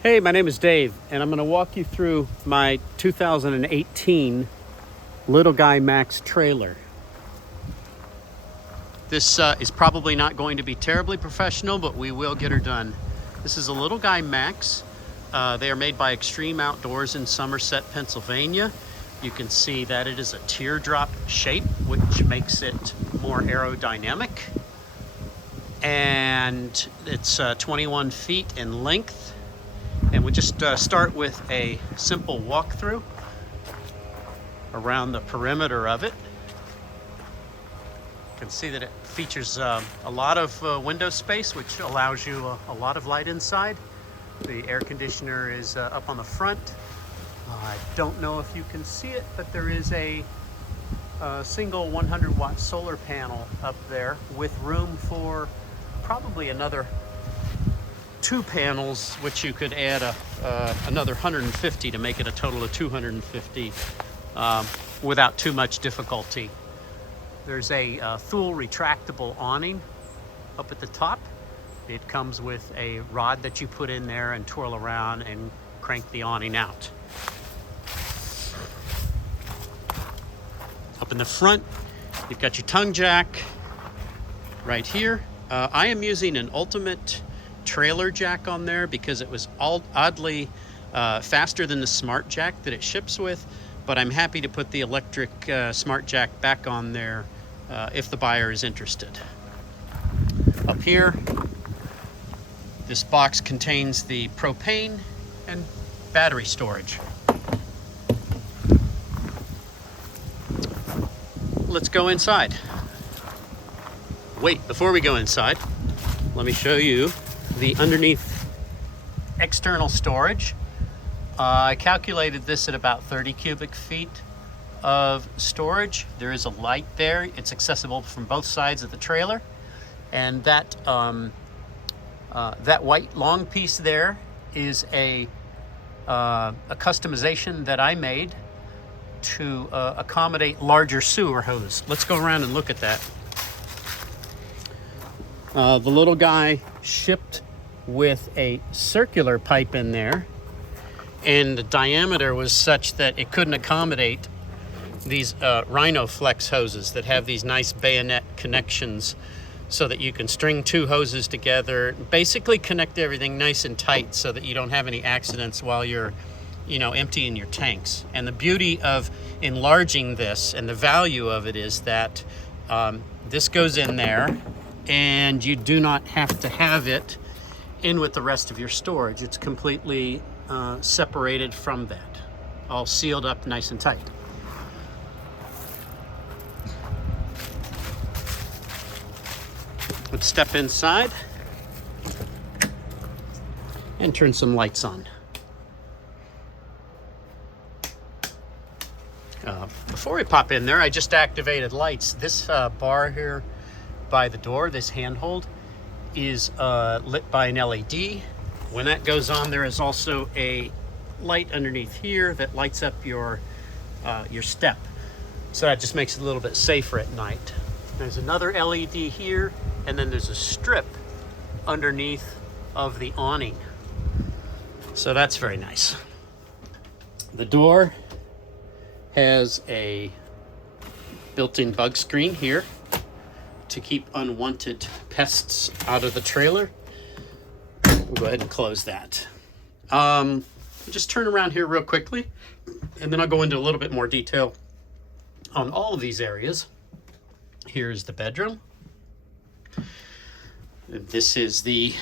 Hey, my name is Dave, and I'm going to walk you through my 2018 Little Guy Max trailer. This is probably not going to be terribly professional, but we will get her done. This is a Little Guy Max. They are made by Extreme Outdoors in Somerset, Pennsylvania. You can see that it is a teardrop shape, which makes it more aerodynamic. And it's 21 feet in length. And we just start with a simple walkthrough around the perimeter of it. You can see that it features a lot of window space, which allows you a lot of light inside. The air conditioner is up on the front. I don't know if you can see it, but there is a single 100-watt solar panel up there with room for probably another 2 panels, which you could add another 150 to make it a total of 250 without too much difficulty. There's a Thule retractable awning up at the top. It comes with a rod that you put in there and twirl around and crank the awning out. Up in the front, you've got your tongue jack right here. I am using an Ultimate trailer jack on there because it was oddly faster than the Smart Jack that it ships with, but I'm happy to put the electric Smart Jack back on there if the buyer is interested. Up here, this box contains the propane and battery storage. Let's go inside. Wait, before we go inside, let me show you the underneath external storage. I calculated this at about 30 cubic feet of storage. There is a light there. It's accessible from both sides of the trailer. And that white long piece there is a customization that I made to accommodate larger sewer hose. Let's go around and look at that. The Little Guy shipped with a circular pipe in there, and the diameter was such that it couldn't accommodate these Rhino Flex hoses that have these nice bayonet connections so that you can string 2 hoses together, basically connect everything nice and tight so that you don't have any accidents while you're emptying your tanks. And the beauty of enlarging this and the value of it is that this goes in there and you do not have to have it in with the rest of your storage. It's completely separated from that, all sealed up nice and tight. Let's step inside and turn some lights on. Before we pop in there, I just activated lights. This bar here by the door, this handhold, is lit by an LED. When that goes on, there is also a light underneath here that lights up your step. So that just makes it a little bit safer at night. There's another LED here, and then there's a strip underneath of the awning. So that's very nice. The door has a built-in bug screen here to keep unwanted pests out of the trailer. We'll go ahead and close that. Just turn around here real quickly, and then I'll go into a little bit more detail on all of these areas. Here's the bedroom. This is the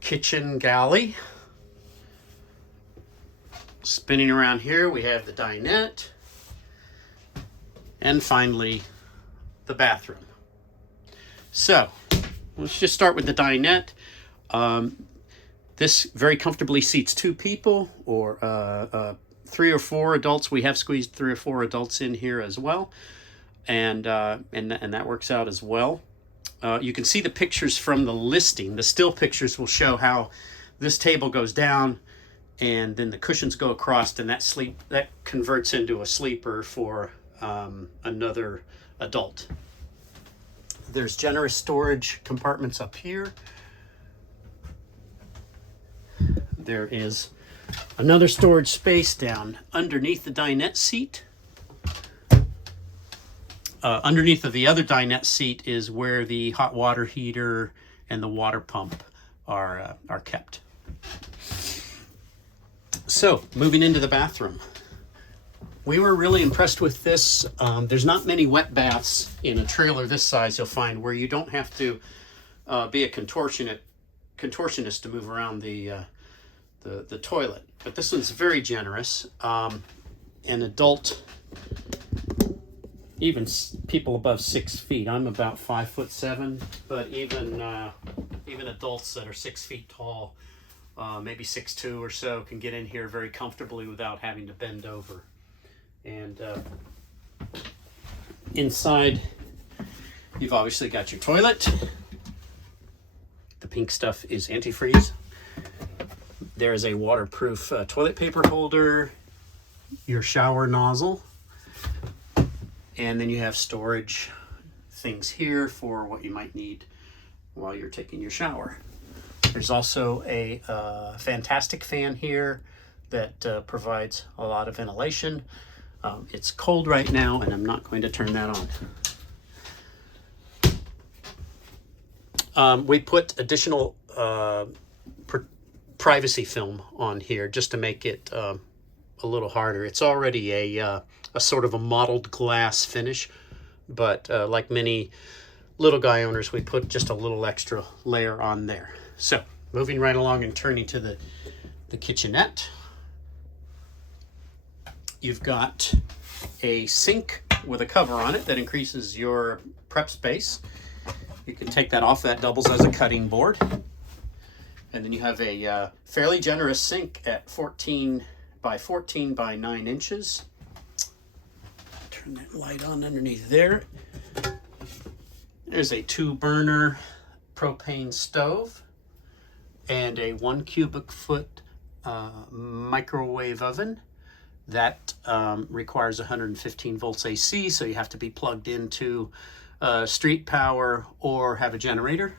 kitchen galley. Spinning around here, we have the dinette. And finally, the bathroom. So, let's just start with the dinette. This very comfortably seats 2 people, or 3 or 4 adults. We have squeezed 3 or 4 adults in here as well, and that works out as well. You can see the pictures from the listing. The still pictures will show how this table goes down, and then the cushions go across, and that converts into a sleeper for another adult. There's generous storage compartments up here. There is Another storage space down underneath the dinette seat. Underneath of the other dinette seat is where the hot water heater and the water pump are kept. So, moving into the bathroom. We were really impressed with this. There's not many wet baths in a trailer this size, you'll find, where you don't have to be a contortionist to move around the toilet. But this one's very generous. An adult, even people above 6 feet. I'm about 5'7", but even adults that are 6 feet tall, maybe 6'2" or so, can get in here very comfortably without having to bend over. And inside, you've obviously got your toilet. The pink stuff is antifreeze. There is a waterproof toilet paper holder, your shower nozzle, and then you have storage things here for what you might need while you're taking your shower. There's also a fantastic fan here that provides a lot of ventilation. It's cold right now, and I'm not going to turn that on. We put additional privacy film on here just to make it a little harder. It's already a sort of a mottled glass finish, but like many little guy owners, we put just a little extra layer on there. So, moving right along and turning to the kitchenette. You've got a sink with a cover on it that increases your prep space. You can take that off. That doubles as a cutting board. And then you have a fairly generous sink at 14 by 14 by 9 inches. Turn that light on underneath there. There's a 2-burner propane stove and a 1 cubic foot microwave oven. That requires 115 volts AC, so you have to be plugged into street power or have a generator,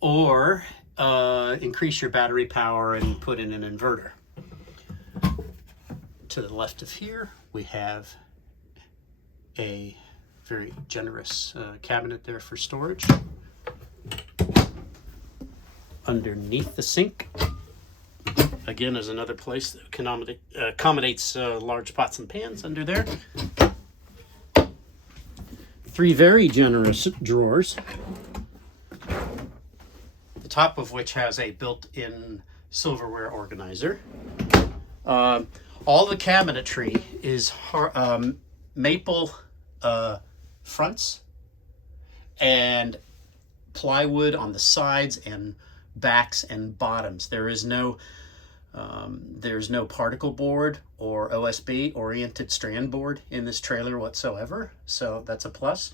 or increase your battery power and put in an inverter. To the left of here, we have a very generous cabinet there for storage. Underneath the sink, again, is another place that accommodates large pots and pans under there. 3 very generous drawers, the top of which has a built-in silverware organizer. All the cabinetry is maple fronts and plywood on the sides and backs and bottoms. There's no particle board or OSB, oriented strand board, in this trailer whatsoever, so that's a plus.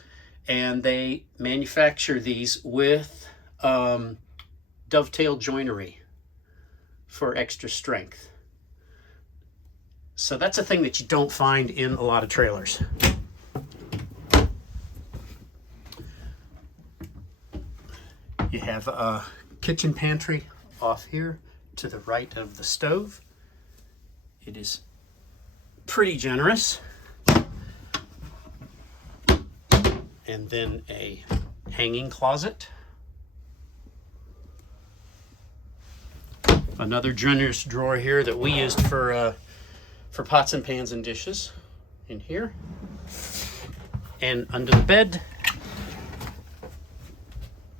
And they manufacture these with dovetail joinery for extra strength. So that's a thing that you don't find in a lot of trailers. You have a kitchen pantry off here to the right of the stove. It is pretty generous. And then a hanging closet. Another generous drawer here that we used for pots and pans and dishes in here. And under the bed,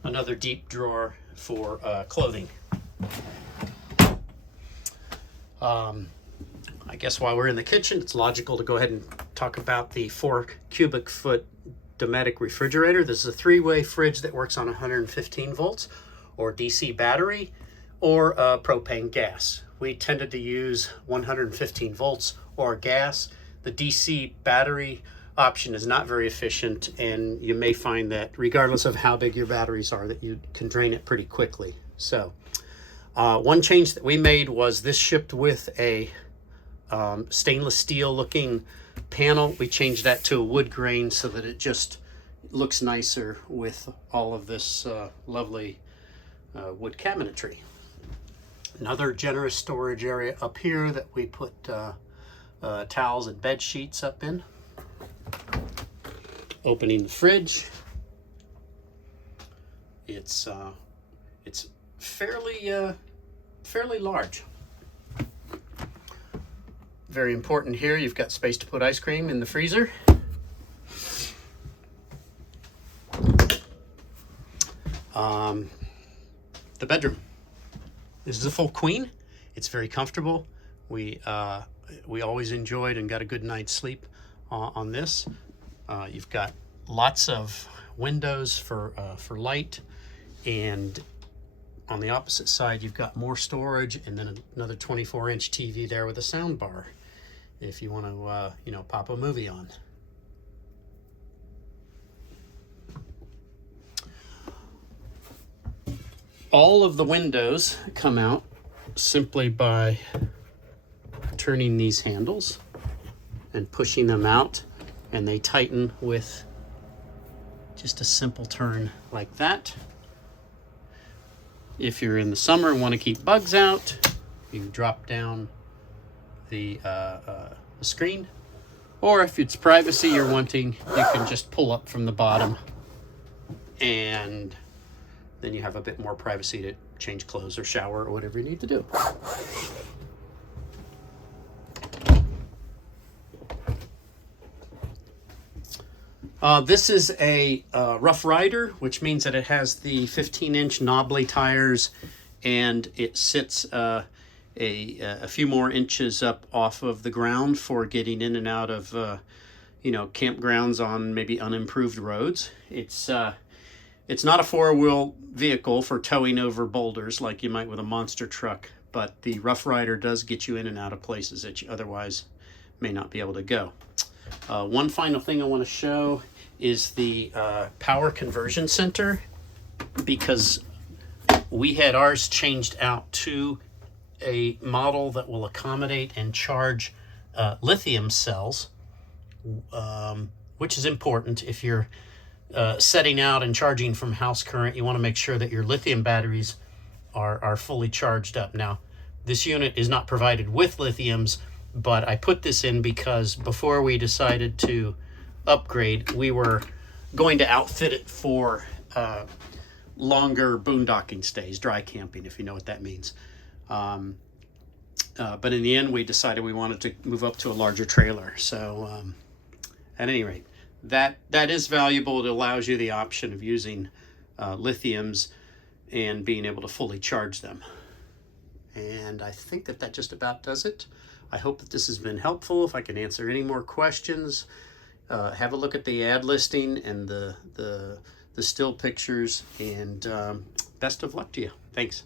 another deep drawer for clothing. I guess while we're in the kitchen, it's logical to go ahead and talk about the 4 cubic foot Dometic refrigerator. This is a 3-way fridge that works on 115 volts or DC battery or propane gas. We tended to use 115 volts or gas. The DC battery option is not very efficient, and you may find that regardless of how big your batteries are, that you can drain it pretty quickly. So one change that we made was this shipped with a stainless steel looking panel. We changed that to a wood grain so that it just looks nicer with all of this lovely wood cabinetry. Another generous storage area up here that we put towels and bed sheets up in. Opening the fridge. It's fairly large. Very important here, you've got space to put ice cream in the freezer. The bedroom. This is a full queen. It's very comfortable. We always enjoyed and got a good night's sleep on this. You've got lots of windows for light, and on the opposite side you've got more storage, and then another 24-inch TV there with a sound bar if you want to pop a movie on. All of the windows come out simply by turning these handles and pushing them out, and they tighten with just a simple turn like that. If you're in the summer and want to keep bugs out, you can drop down the screen, or if it's privacy you're wanting, you can just pull up from the bottom, and then you have a bit more privacy to change clothes or shower or whatever you need to do. This is a Rough Rider, which means that it has the 15-inch knobbly tires, and it sits a few more inches up off of the ground for getting in and out of campgrounds on maybe unimproved roads. It's not a four-wheel vehicle for towing over boulders like you might with a monster truck, but the Rough Rider does get you in and out of places that you otherwise may not be able to go. One final thing I want to show is the power conversion center, because we had ours changed out to a model that will accommodate and charge lithium cells, which is important if you're setting out and charging from house current. You want to make sure that your lithium batteries are fully charged up. Now, this unit is not provided with lithiums, but I put this in because before we decided to upgrade, we were going to outfit it for longer boondocking stays, dry camping, if you know what that means. But in the end, we decided we wanted to move up to a larger trailer. So at any rate, that is valuable. It allows you the option of using lithiums and being able to fully charge them. And I think that just about does it. I hope that this has been helpful. If I can answer any more questions, have a look at the ad listing and the still pictures, and best of luck to you. Thanks.